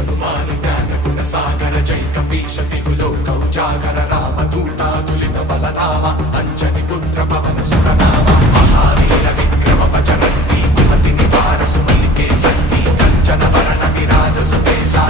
హనుమాన్ జ్ఞాన గుణ సాగర జై కపీశ తిగులోక ఉజాగర రామదూతాతులిత బలధామ అంజని పుత్ర పవన సుతనామ మహావీర విక్రమ బజరంగి కుమతి నివార సుమలికే సంగి కంచన వరణ విరాజ సుబేజా